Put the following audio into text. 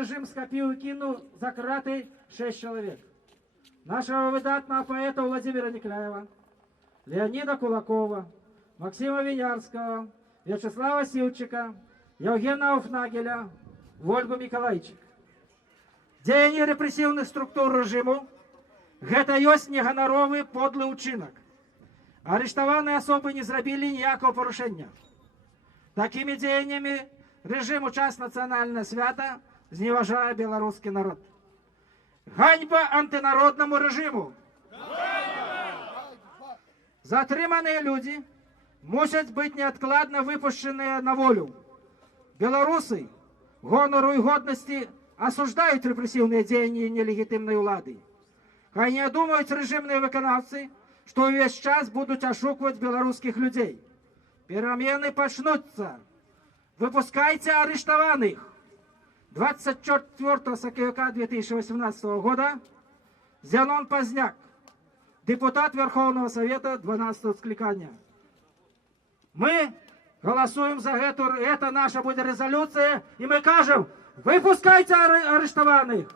режим скопил и кинул за краты 6 человек. Нашего выдатного поэта Владимира Никляева, Леонида Кулакова, Максима Винярского, Вячеслава Силчика, Евгена Офнагеля, Ольгу Миколайчик. Дзеянні рэпрэсіўных структур рэжыму гэта ёсць неганаровы подлы ўчынак. Арыштаваныя асобы не зрабілі ніякага парушэння. Такімі дзеяннямі рэжым у час нацыянальнага свята зневажае беларускі народ. Ганьба антынароднаму рэжыму! Затрыманыя людзі мусяць быць неадкладна выпушчаныя на волю. Беларусы гонору і годнасці осуждают репрессивные деяния нелегитимной улады. Хай не думают режимные выконавцы, что весь час будут ошукивать белорусских людей. Перемены почнутся. Выпускайте арештованных. 24 сакавіка 2018 года Зянон Поздняк, депутат Верховного Совета 12 скликания. Мы голосуем за это наша будет резолюция, и мы кажем, выпускайте арештованных!